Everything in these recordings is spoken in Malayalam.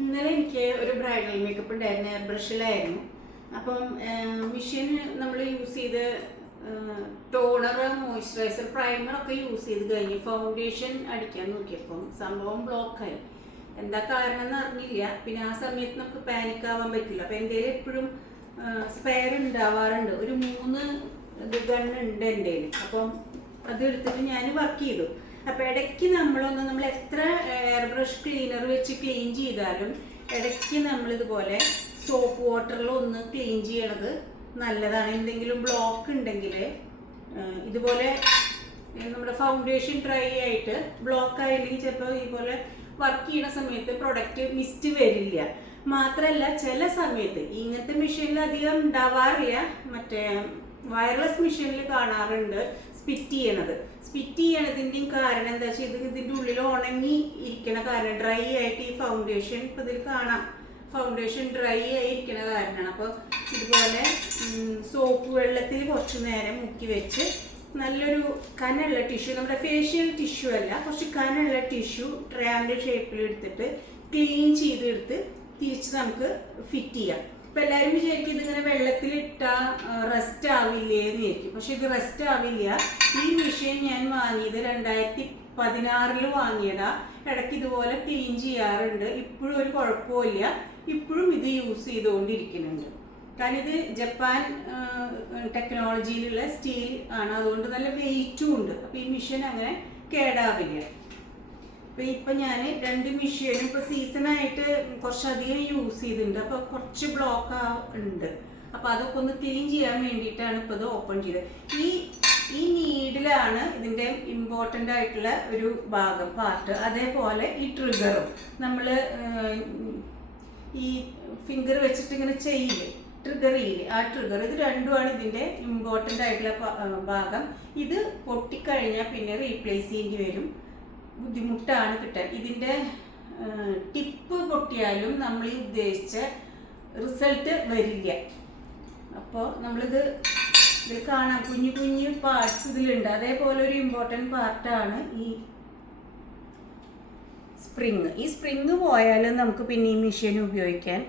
ഇന്നലെ എനിക്ക് ഒരു ബ്രൈഡൽ മേക്കപ്പ് ഉണ്ടായിരുന്നു, എയർ ബ്രഷിലായിരുന്നു. അപ്പം മെഷീൻ നമ്മൾ യൂസ് ചെയ്ത് ടോണർ, മോയ്സ്ചറൈസർ, പ്രൈമറൊക്കെ യൂസ് ചെയ്ത് കഴിഞ്ഞ് ഫൗണ്ടേഷൻ അടിക്കാൻ നോക്കിയപ്പം സംഭവം ബ്ലോക്കായി. എന്താ കാരണം എന്ന് അറിഞ്ഞില്ല. പിന്നെ ആ സമയത്ത് നമുക്ക് പാനിക് ആവാൻ പറ്റില്ല. അപ്പം എൻ്റെ എപ്പോഴും സ്പെയർ ഉണ്ടാവാറുണ്ട്. ഒരു 3 ഗണ്ണുണ്ട് എൻ്റെ. അപ്പം അതെടുത്തിട്ട് ഞാൻ വർക്ക് ചെയ്തു. അപ്പോൾ ഇടയ്ക്ക് നമ്മൾ എത്ര എയർ ബ്രഷ് ക്ലീനർ വെച്ച് ക്ലീൻ ചെയ്താലും ഇടയ്ക്ക് നമ്മളിതുപോലെ സോപ്പ് വാട്ടറിൽ ഒന്ന് ക്ലീൻ ചെയ്യണത് നല്ലതാണ്. എന്തെങ്കിലും ബ്ലോക്ക് ഉണ്ടെങ്കിൽ ഇതുപോലെ നമ്മുടെ ഫൗണ്ടേഷൻ ഡ്രൈ ആയിട്ട് ബ്ലോക്ക് ആയില്ലെങ്കിൽ ചിലപ്പോൾ ഇതുപോലെ വർക്ക് ചെയ്യുന്ന സമയത്ത് പ്രൊഡക്റ്റ് മിസ്റ്റ് വരില്ല. മാത്രമല്ല ചില സമയത്ത് ഇങ്ങനത്തെ മെഷീനിൽ അധികം ഉണ്ടാവാറില്ല, മറ്റേ വയർലെസ് മെഷീനിൽ കാണാറുണ്ട് സ്പിറ്റ് ചെയ്യണതിൻ്റെയും കാരണം എന്താ വെച്ചാൽ ഇതിൻ്റെ ഉള്ളിൽ ഉണങ്ങി ഇരിക്കണ കാരണം, ഡ്രൈ ആയിട്ട് ഈ ഫൗണ്ടേഷൻ ഇപ്പം ഇതിൽ കാണാം, ഫൗണ്ടേഷൻ ഡ്രൈ ആയിരിക്കണ കാരണമാണ്. അപ്പോൾ ഇതുപോലെ സോപ്പ് വെള്ളത്തിൽ കുറച്ച് നേരം മുക്കി വെച്ച് നല്ലൊരു കനുള്ള ടിഷ്യൂ, നമ്മുടെ ഫേഷ്യൽ ടിഷ്യൂ അല്ല, കുറച്ച് കനുള്ള ടിഷ്യൂ ട്രയാങ്കിൾ ഷേപ്പിൽ എടുത്തിട്ട് ക്ലീൻ ചെയ്തെടുത്ത് തിരിച്ച് നമുക്ക് ഫിറ്റ് ചെയ്യാം. ഇപ്പം എല്ലാവരും വിചാരിക്കും ഇതിങ്ങനെ വെള്ളത്തിലിട്ടാൽ റെസ്റ്റ് ആവില്ലേ എന്ന് വിചാരിക്കും. പക്ഷെ ഇത് റെസ്റ്റ് ആവില്ല. ഈ മെഷീൻ ഞാൻ വാങ്ങിയത് 2016 വാങ്ങിയതാ. ഇടയ്ക്ക് ഇതുപോലെ ക്ലീൻ ചെയ്യാറുണ്ട്. ഇപ്പോഴും ഒരു കുഴപ്പമില്ല. ഇപ്പോഴും ഇത് യൂസ് ചെയ്തുകൊണ്ടിരിക്കുന്നുണ്ട്. കാരണം ഇത് ജപ്പാൻ ടെക്നോളജിയിലുള്ള സ്റ്റീൽ ആണ്, അതുകൊണ്ട് നല്ല വെയിറ്റും ഉണ്ട്. അപ്പോൾ ഈ മെഷീൻ അങ്ങനെ കേടാവില്ല. അപ്പോൾ ഇപ്പം ഞാൻ 2 മെഷീനും ഇപ്പോൾ സീസണായിട്ട് കുറച്ചധികം യൂസ് ചെയ്തിട്ടുണ്ട്. അപ്പോൾ കുറച്ച് ബ്ലോക്ക് ഉണ്ട്. അപ്പോൾ അതൊക്കെ ഒന്ന് ക്ലീൻ ചെയ്യാൻ വേണ്ടിയിട്ടാണ് ഇപ്പോൾ ഇത് ഓപ്പൺ ചെയ്തത്. ഈ നീഡിലാണ് ഇതിൻ്റെ ഇമ്പോർട്ടൻ്റ് ആയിട്ടുള്ള ഒരു പാർട്ട്. അതേപോലെ ഈ ട്രിഗറും നമ്മൾ ഈ ഫിംഗർ വെച്ചിട്ട് ഇങ്ങനെ ചെയ്യില്ലേ, ട്രിഗർ ചെയ്യില്ലേ, ആ ട്രിഗർ, ഇത് രണ്ടുമാണ് ഇതിൻ്റെ ഇമ്പോർട്ടൻ്റ് ആയിട്ടുള്ള ഭാഗം. ഇത് പൊട്ടിക്കഴിഞ്ഞാൽ പിന്നെ റീപ്ലേസ് ചെയ്യേണ്ടി വരും, ബുദ്ധിമുട്ടാണ് കിട്ടാൻ. ഇതിൻ്റെ ടിപ്പ് പൊട്ടിയാലും നമ്മൾ ഈ ഉദ്ദേശിച്ച റിസൾട്ട് വരില്ല. അപ്പോൾ നമ്മളിത് ഇതിൽ കാണാം, കുഞ്ഞു പാർട്സ് ഇതിലുണ്ട്. അതേപോലെ ഒരു ഇമ്പോർട്ടൻ്റ് പാർട്ടാണ് ഈ സ്പ്രിങ്. ഈ സ്പ്രിങ് പോയാലും നമുക്ക് പിന്നെ ഈ മെഷീൻ ഉപയോഗിക്കാൻ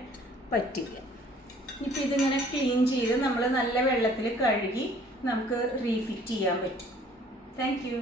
പറ്റില്ല. ഇപ്പം ഇതിങ്ങനെ ക്ലീൻ ചെയ്ത് നമ്മൾ നല്ല വെള്ളത്തിൽ കഴുകി നമുക്ക് റീഫിറ്റ് ചെയ്യാൻ പറ്റും. Thank you.